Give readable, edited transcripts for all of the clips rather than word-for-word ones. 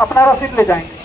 अपना रसीद ले जाएंगे।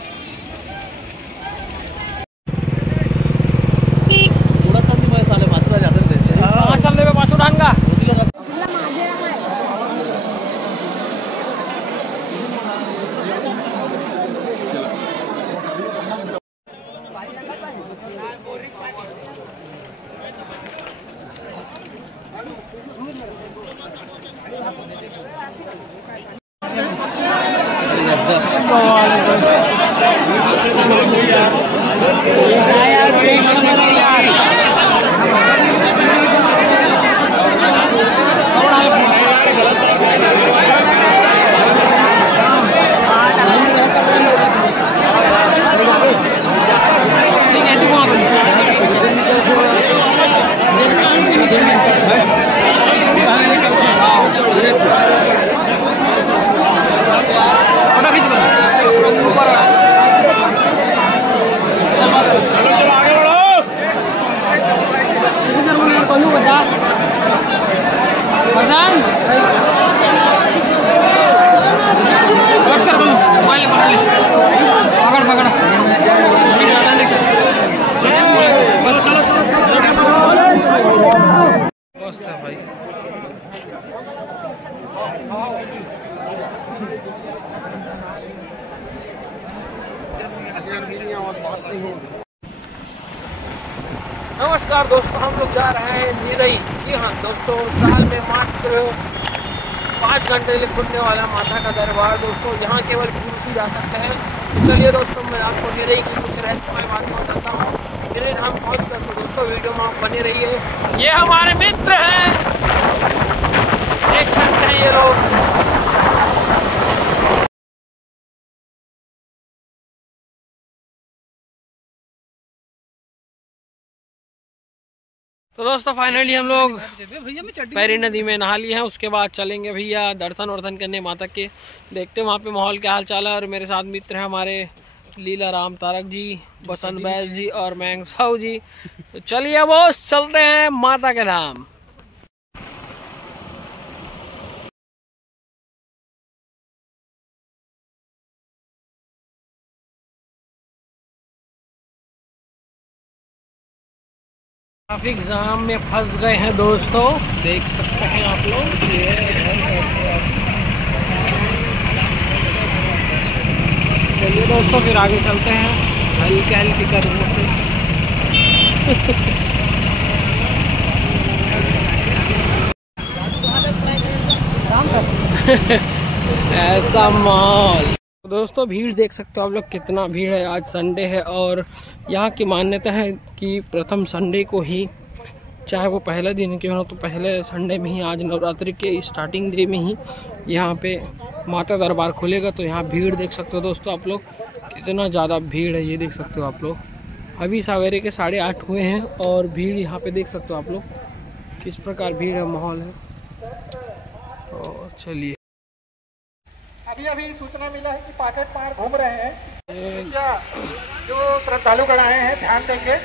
नमस्कार दोस्तों, हम लोग जा रहे हैं निरई। जी हाँ दोस्तों, साल में मात्र 5 घंटे लिए खुलने वाला माता का दरबार। दोस्तों यहाँ केवल पुरुष ही जा सकते हैं। तो चलिए दोस्तों, मैं आपको निरई की कुछ रहस्यमय बातें बताता हूँ। निरई हम पहुँच कर तो दोस्तों वीडियो में आप बने रहिए। ये हमारे मित्र हैं, देख सकते हैं ये लोग। तो दोस्तों फाइनली हम लोग पैरी नदी में नहा लिए हैं। उसके बाद चलेंगे भैया दर्शन वर्शन करने माता के। देखते हैं वहाँ पे माहौल क्या हाल चाल है। और मेरे साथ मित्र हैं हमारे लीला राम तारक जी, बसंत बैल जी और मैंग साहू जी। तो चलिए वो चलते हैं माता के धाम। ट्रैफिक जाम में फंस गए हैं दोस्तों, देख सकते हैं आप लोग। चलिए दोस्तों फिर आगे चलते हैं हल्की हल्की कदमों से। ऐसा माहौल। दोस्तों भीड़ देख सकते हो आप लोग, कितना भीड़ है। आज संडे है और यहाँ की मान्यता है कि प्रथम संडे को ही, चाहे वो पहला दिन क्यों हो, तो पहले संडे में ही, आज नवरात्रि के स्टार्टिंग डे में ही यहाँ पे माता दरबार खुलेगा। तो यहाँ भीड़ देख सकते हो दोस्तों आप लोग, कितना ज़्यादा भीड़ है। ये देख सकते हो आप लोग, अभी सवेरे के 8:30 हुए हैं और भीड़ यहाँ पे देख सकते हो आप लोग किस प्रकार भीड़ है, माहौल है। तो चलिए, अभी सूचना मिला है कि पाकेट पहाड़ घूम रहे हैं। जो श्रद्धालुगण आए हैं ध्यान देंगे,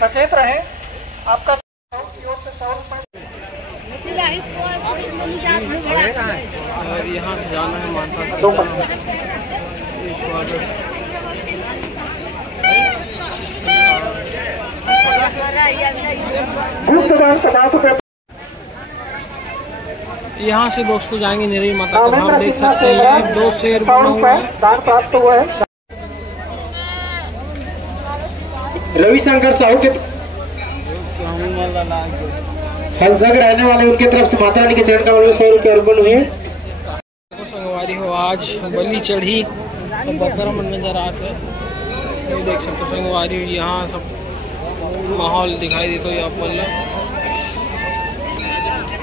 सचेत रहें। आपका की ओर से 100 रुपये। और यहाँ से जाना है माता का। यहाँ से दोस्तों जाएंगे निरई माता का धाम। देख सकते हैं ये 2 शेर दान प्राप्त हुआ है। रविशंकर साहू के हसदग रहने वाले उनके तरफ से माता रानी के चरण का 100 रुपये अर्पण हुए। संगवारी हो आज बलि चढ़ी तो बकरा मन नजर आते हैं। ये देख सकते हो संगवारी, यहाँ सब माहौल दिखाई देता है आप।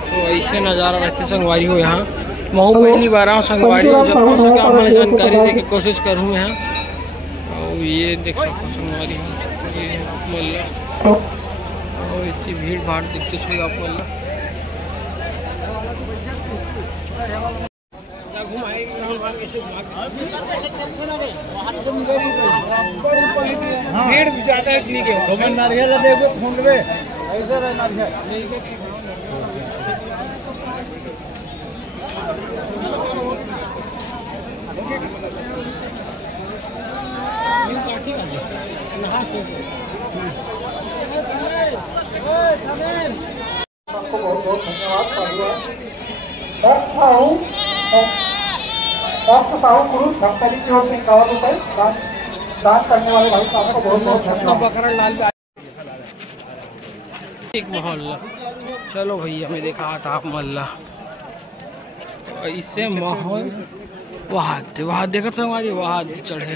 तो ऐसे नज़ारा रहते संगवारी हो यहाँ। मैं पहली बार आऊँ संगवारी, जब हो सके आपने जानकारी देने की कोशिश करूँ यहाँ। और ये देख सकते हो संगवारी हो, और इतनी भीड़ भाड़ दिखती है आप। भीड़ ज्यादा है। नारियल देखो ढूंढ रहे ऐसे नारियल। आपको बहुत बहुत धन्यवाद। डॉक्टर साहू गुरु धमतरी की ओर से 51 रुपए दान करने वाले भाई साहब को बहुत बहुत धन्यवाद। एक मोहल्ला, चलो भैया मैं देखा था आप मोहल्ला, इससे माहौल वहाँ देखा था हमारी वहाँ चढ़े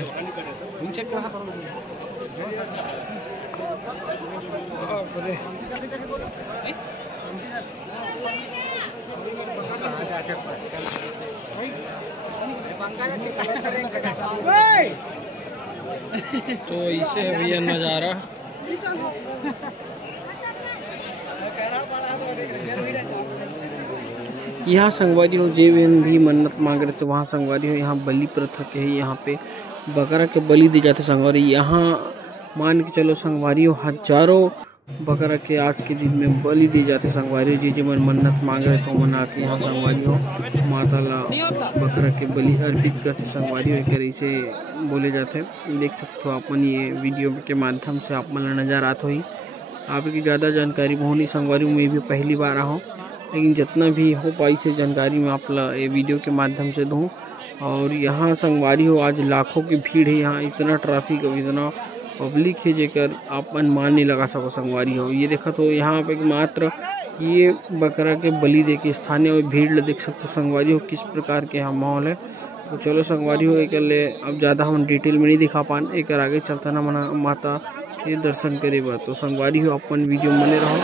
तो इसे है भैया नज़ारा। यहाँ संगवारी हो जीवन भी मन्नत मांग रहे थे, वहाँ संगवारी हो यहाँ बलि प्रथा के ही यहाँ पे बकरा के बलि दी जाते संगवारी। यहाँ मान के चलो संगवारी हो हजारों बकरा के आज के दिन में बलि दी जाते संगवारी हो। जी मन मन्नत मांग रहे थे मना के यहाँ संगवारी हो माता ला बकरा के बलि अर्पित करते संगवारी हो। एक इसे बोले जाते देख सकते हो अपन ये वीडियो के माध्यम से आप मन नजर आते हो। आपकी ज़्यादा जानकारी बहुनी संगवारी में भी पहली बार आऊँ, लेकिन जितना भी हो पाई से जानकारी मैं आप ये वीडियो के माध्यम से दूँ। और यहाँ संगवारी हो आज लाखों की भीड़ है, यहाँ इतना ट्रैफिक और इतना पब्लिक है जेकर आप अनुमान नहीं लगा सको संगवारी हो। ये देखा तो यहाँ पे मात्र ये बकरा के बलि दे के स्थानीय भीड़ देख सकते हो संगवारी हो किस प्रकार के यहाँ माहौल है। तो चलो संगवारी हो एक ले अब ज़्यादा हम डिटेल में नहीं दिखा पान, एक आगे चलता ना मना माता के दर्शन करे बा। तो संगवारी हो अपन वीडियो में बने रहो।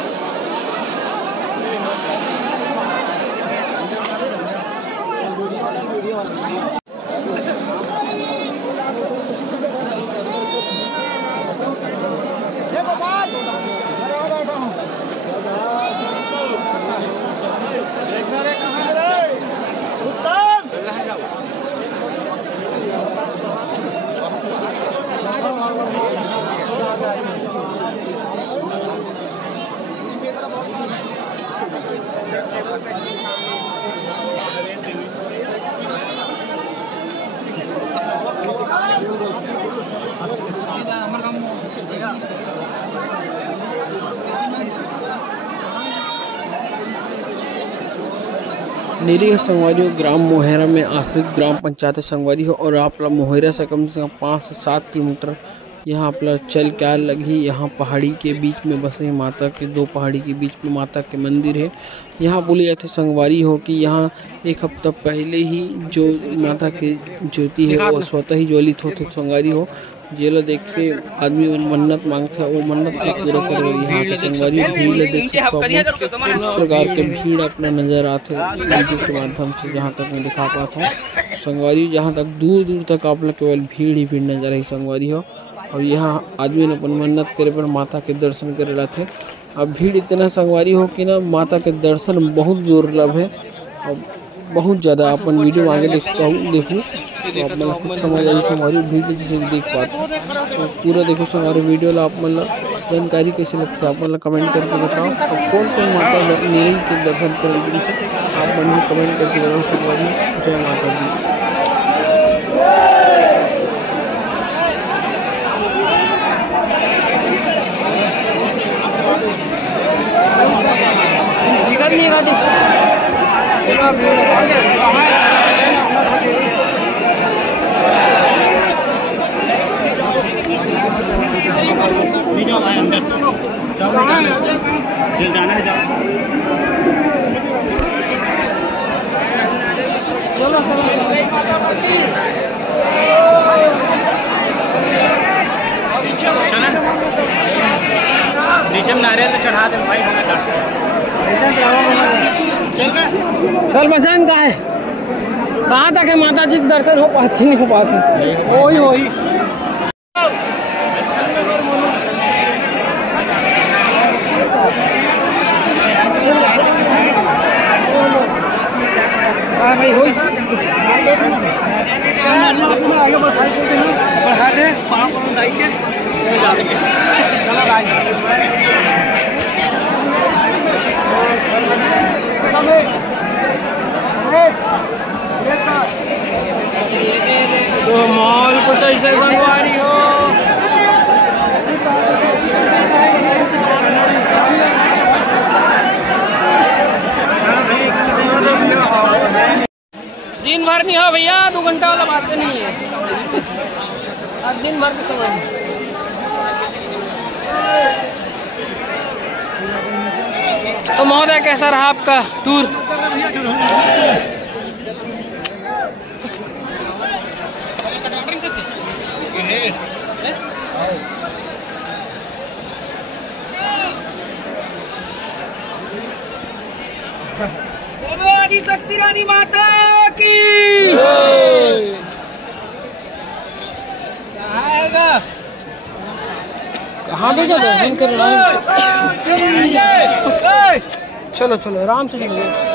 निरीह संगवारी हो ग्राम मोहेरा में आश्रित ग्राम पंचायत संगवारी हो और आप मोहेरा से कम 5 से 7 किलोमीटर यहाँ अपना चल क्या लगी। यहाँ पहाड़ी के बीच में बसे माता के 2 पहाड़ी के बीच में माता के मंदिर है। यहाँ बोले जाते संगवारी हो कि यहाँ एक हफ्ता पहले ही जो माता की ज्योति है वो स्वतः ही ज्वलित होते संगवारी हो। जेला देख के आदमी मन्नत मांगते हैं वो मन्नत को पूरा कर रही है। यहाँ पे संगवारी भीड़ देख सकते हो इस प्रकार के भीड़ अपना नजर आते वीडियो के माध्यम से जहाँ तक मैं दिखा पाता हूँ। संगवारी जहाँ तक दूर दूर तक आप लोग केवल भीड़ ही भीड़ नजर आई संगवारी हो। और यहाँ आदमी ने अपन मन्नत करे पर माता के दर्शन करे लाते। अब भीड़ इतना संगवारी हो कि ना माता के दर्शन बहुत दुर्लभ है और बहुत ज़्यादा अपन वीडियो आगे देखूँ तो आप मतलब कुछ समझ आई संगवारी भीड़ जैसे देख पाते तो पूरा देखो संगवारी वीडियो ला आप मतलब जानकारी कैसे लगता है आप मतलब कमेंट करके बताओ। और कौन कौन माता निरी के दर्शन करेगी आप मन में कमेंट करके बताओ। संगवारी जय माता दी। नीचे नारियल तो चढ़ा दे भाई सर बसान का है कहाँ तक है माता जी के दर्शन हो पाते नहीं हो पाते वही वही भाई हो बढ़ा दे तो मॉल कुछ ऐसे संगवारी हो दिन भर नहीं हो भैया, 2 घंटा वाला बात नहीं है, आज दिन भर का समय है। तो महोदय कैसा रहा आपका टूर? आदि शक्ति रानी माता की कहाँ ले जाते हैं? चलो चलो आराम से चलो।